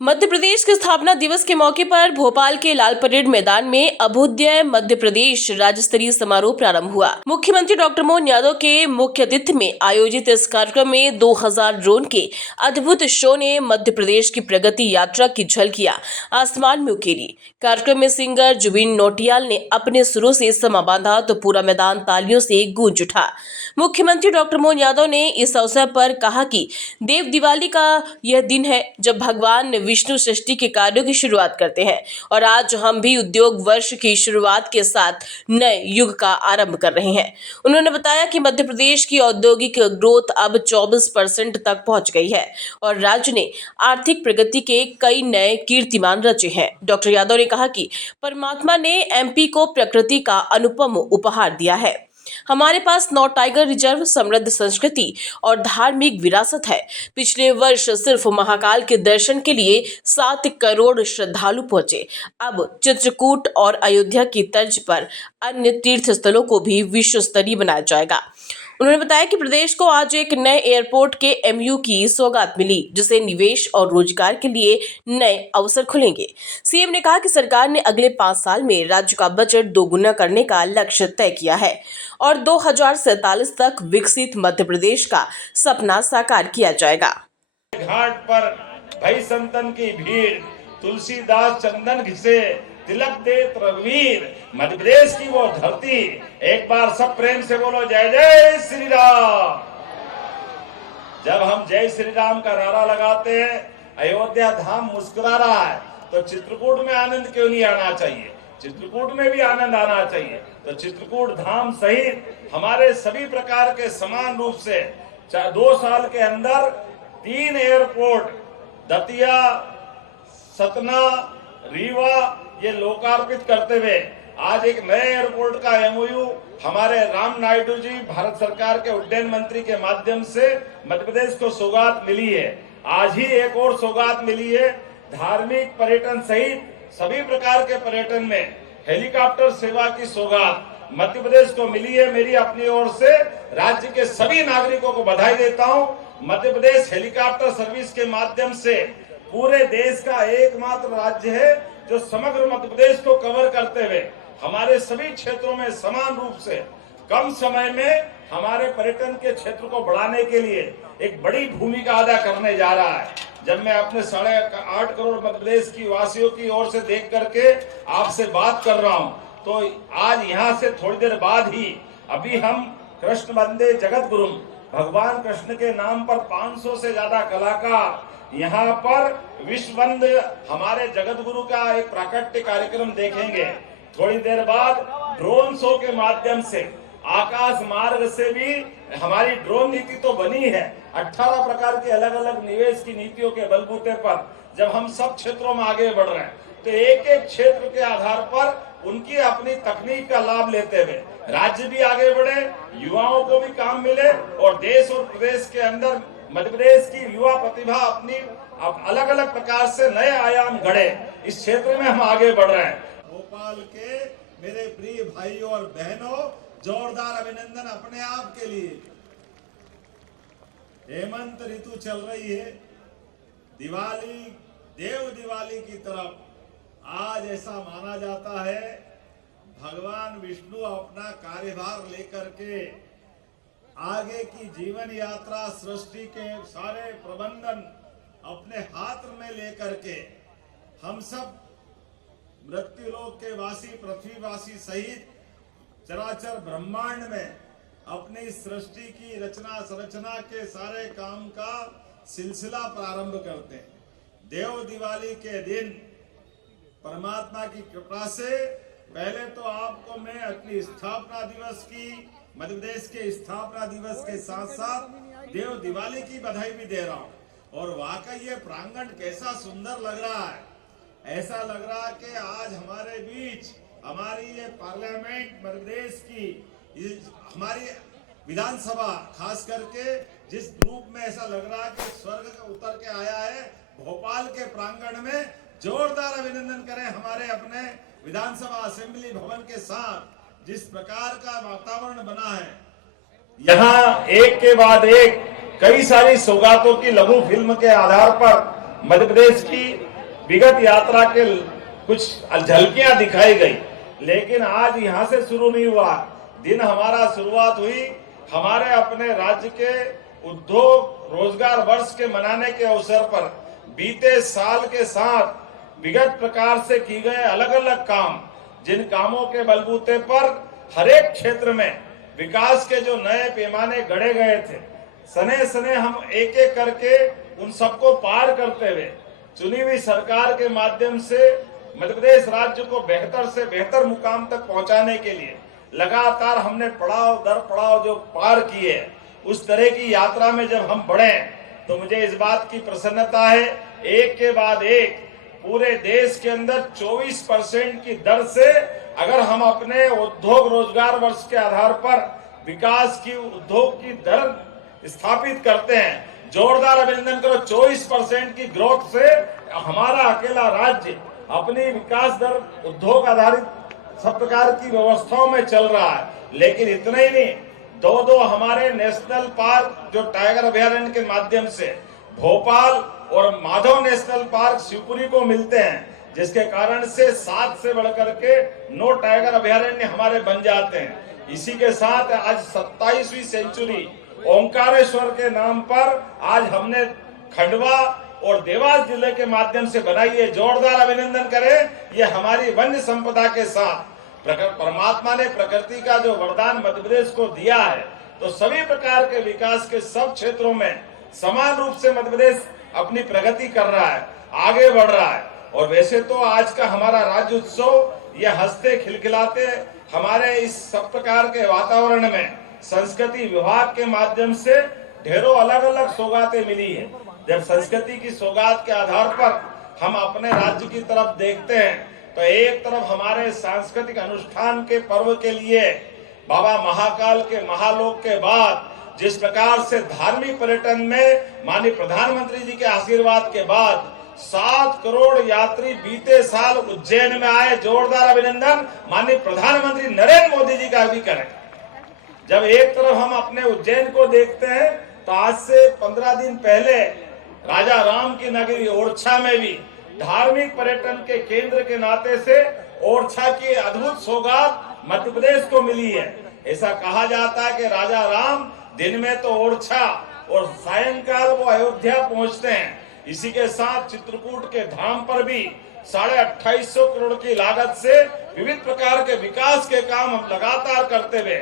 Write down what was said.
मध्य प्रदेश के स्थापना दिवस के मौके पर भोपाल के लाल परेड मैदान में अभ्युदय मध्य प्रदेश राज्य स्तरीय समारोह प्रारंभ हुआ। मुख्यमंत्री डॉक्टर मोहन यादव के मुख्य अतिथि में आयोजित इस कार्यक्रम में 2000 ड्रोन के अद्भुत शो ने मध्य प्रदेश की प्रगति यात्रा की झलकियां आसमान में उकेरी। कार्यक्रम में सिंगर जुबिन नौटियाल ने अपने सुरों से समा बांधा तो पूरा मैदान तालियों से गूंज उठा। मुख्यमंत्री डॉक्टर मोहन यादव ने इस अवसर पर कहा कि देव दिवाली का यह दिन है जब भगवान विष्णु सृष्टि के कार्यों की शुरुआत करते हैं और आज हम भी उद्योग वर्ष की शुरुआत के साथ नए युग का आरंभ कर रहे हैं। उन्होंने बताया कि मध्य प्रदेश की औद्योगिक ग्रोथ अब 24% तक पहुंच गई है और राज्य ने आर्थिक प्रगति के कई नए कीर्तिमान रचे हैं। डॉक्टर यादव ने कहा कि परमात्मा ने एमपी को प्रकृति का अनुपम उपहार दिया है। हमारे पास 9 टाइगर रिजर्व, समृद्ध संस्कृति और धार्मिक विरासत है। पिछले वर्ष सिर्फ महाकाल के दर्शन के लिए 7 करोड़ श्रद्धालु पहुंचे। अब चित्रकूट और अयोध्या की तर्ज पर अन्य तीर्थ स्थलों को भी विश्व स्तरीय बनाया जाएगा। उन्होंने बताया कि प्रदेश को आज एक नए एयरपोर्ट के एमयू की सौगात मिली, जिससे निवेश और रोजगार के लिए नए अवसर खुलेंगे। सीएम ने कहा कि सरकार ने अगले 5 साल में राज्य का बजट दोगुना करने का लक्ष्य तय किया है और 2047 तक विकसित मध्य प्रदेश का सपना साकार किया जाएगा। घाट पर भई संतन की भीड़, तुलसीदास चंदन घिसे, तिलक देत रघुवीर, मध्य प्रदेश की वो धरती। एक बार सब प्रेम से बोलो जय जय श्री राम। जब हम जय श्री राम का नारा लगाते हैं, अयोध्या धाम मुस्कुरा रहा है, तो चित्रकूट में आनंद क्यों नहीं आना चाहिए? चित्रकूट में भी आनंद आना चाहिए। तो चित्रकूट धाम सहित हमारे सभी प्रकार के समान रूप से 2 साल के अंदर 3 एयरपोर्ट दतिया, सतना, रीवा ये लोकार्पित करते हुए आज एक नए एयरपोर्ट का एमओयू हमारे राम नायडू जी भारत सरकार के उड्डयन मंत्री के माध्यम से मध्य प्रदेश को सौगात मिली है। आज ही एक और सौगात मिली है। धार्मिक पर्यटन सहित सभी प्रकार के पर्यटन में हेलीकॉप्टर सेवा की सौगात मध्य प्रदेश को मिली है। मेरी अपनी ओर से राज्य के सभी नागरिकों को बधाई देता हूं। मध्य प्रदेश हेलीकॉप्टर सर्विस के माध्यम से पूरे देश का एकमात्र राज्य है जो समग्र मध्य प्रदेश को कवर करते हुए हमारे सभी क्षेत्रों में समान रूप से कम समय में हमारे पर्यटन के क्षेत्र को बढ़ाने के लिए एक बड़ी भूमिका अदा करने जा रहा है। जब मैं अपने 8.5 करोड़ मध्य प्रदेश की वासियों की ओर से देख करके आपसे बात कर रहा हूं, तो आज यहाँ से थोड़ी देर बाद ही अभी हम कृष्ण वंदे जगत गुरु भगवान कृष्ण के नाम पर 500 से ज्यादा कलाकार यहाँ पर विश्व वंद हमारे जगत गुरु का एक प्राकट्य कार्यक्रम देखेंगे। थोड़ी देर बाद ड्रोन शो के माध्यम से आकाश मार्ग से भी हमारी ड्रोन नीति तो बनी है। 18 प्रकार के अलग अलग निवेश की नीतियों के बलबूते पर जब हम सब क्षेत्रों में आगे बढ़ रहे हैं, तो एक एक क्षेत्र के आधार पर उनकी अपनी तकनीक का लाभ लेते हुए राज्य भी आगे बढ़े, युवाओं को भी काम मिले और देश और प्रदेश के अंदर मध्य प्रदेश की युवा प्रतिभा अपनी अलग अलग प्रकार से नए आयाम गढ़े। इस क्षेत्र में हम आगे बढ़ रहे हैं। भोपाल के मेरे प्रिय भाइयों और बहनों, जोरदार अभिनंदन अपने आप के लिए। हेमंत ऋतु चल रही है, दिवाली देव दिवाली की तरफ आज ऐसा माना जाता है भगवान विष्णु अपना कार्यभार लेकर के आगे की जीवन यात्रा सृष्टि के सारे प्रबंधन अपने हाथ में लेकर के हम सब मृत्युलोक के वासी, पृथ्वीवासी सहित चराचर ब्रह्मांड में अपनी सृष्टि की रचना संरचना के सारे काम का सिलसिला प्रारंभ करते हैं। देव दिवाली के दिन परमात्मा की कृपा से पहले तो आपको मैं अपनी स्थापना दिवस की, मध्य प्रदेश के स्थापना दिवस के साथ साथ देव दिवाली की बधाई भी दे रहा हूं। और वाकई ये प्रांगण कैसा सुंदर लग रहा है। ऐसा लग रहा है कि आज हमारे बीच हमारी ये पार्लियामेंट मध्य प्रदेश की हमारी विधानसभा खास करके जिस रूप में ऐसा लग रहा है कि स्वर्ग का उतर के आया है। भोपाल के प्रांगण में जोरदार अभिनंदन करें हमारे अपने विधानसभा असेंबली भवन के साथ जिस प्रकार का वातावरण बना है। यहाँ एक के बाद एक कई सारी सौगातों की लघु फिल्म के आधार पर मध्य प्रदेश की विगत यात्रा के कुछ झलकियां दिखाई गई, लेकिन आज यहां से शुरू नहीं हुआ दिन। हमारा शुरुआत हुई हमारे अपने राज्य के उद्योग रोजगार वर्ष के मनाने के अवसर पर बीते साल के साथ विगत प्रकार से की गए अलग अलग काम, जिन कामों के बलबूते पर हर एक क्षेत्र में विकास के जो नए पैमाने गढ़े गए थे, सने सने हम एक एक करके उन सबको पार करते हुए चुनी हुई सरकार के माध्यम से मध्य प्रदेश राज्य को बेहतर से बेहतर मुकाम तक पहुंचाने के लिए लगातार हमने पड़ाव दर पड़ाव जो पार किए, उस तरह की यात्रा में जब हम बढ़े तो मुझे इस बात की प्रसन्नता है, एक के बाद एक पूरे देश के अंदर 24% की दर से अगर हम अपने उद्योग रोजगार वर्ष के आधार पर विकास की उद्योग की दर स्थापित करते हैं, जोरदार अभिनंदन करो। 24% की ग्रोथ से हमारा अकेला राज्य अपनी विकास दर उद्योग आधारित सब प्रकार की व्यवस्थाओं में चल रहा है। लेकिन इतना ही नहीं, दो हमारे नेशनल पार्क जो टाइगर अभयारण्य के माध्यम से भोपाल और माधव नेशनल पार्क शिवपुरी को मिलते हैं, जिसके कारण से 7 से बढ़कर के 9 टाइगर अभयारण्य हमारे बन जाते हैं। इसी के साथ आज 27वीं सेंचुरी ओंकारेश्वर के नाम पर आज हमने खंडवा और देवास जिले के माध्यम से बनाई है। जोरदार अभिनंदन करें। ये हमारी वन्य संपदा के साथ परमात्मा ने प्रकृति का जो वरदान मध्य प्रदेश को दिया है, तो सभी प्रकार के विकास के सब क्षेत्रों में समान रूप से मध्य प्रदेश अपनी प्रगति कर रहा है, आगे बढ़ रहा है। और वैसे तो आज का हमारा राज्य उत्सव ये हंसते खिलखिलाते हमारे इस सब प्रकार के वातावरण में संस्कृति विभाग के माध्यम से ढेरों अलग अलग सौगातें मिली है। जब संस्कृति की सौगात के आधार पर हम अपने राज्य की तरफ देखते हैं तो एक तरफ हमारे सांस्कृतिक अनुष्ठान के पर्व के लिए बाबा महाकाल के महालोक के बाद जिस प्रकार से धार्मिक पर्यटन में माननीय प्रधानमंत्री जी के आशीर्वाद के बाद 7 करोड़ यात्री बीते साल उज्जैन में आए, जोरदार अभिनंदन माननीय प्रधानमंत्री नरेंद्र मोदी जी का भी करें। जब एक तरफ हम अपने उज्जैन को देखते हैं तो आज से 15 दिन पहले राजा राम की नगरी ओरछा में भी धार्मिक पर्यटन के केंद्र के नाते से ओरछा की अद्भुत सौगात मध्य प्रदेश को मिली है। ऐसा कहा जाता है कि राजा राम दिन में तो ओरछा और सायंकाल वो अयोध्या पहुंचते हैं। इसी के साथ चित्रकूट के धाम पर भी 2850 करोड़ की लागत से विविध प्रकार के विकास के काम हम लगातार करते हुए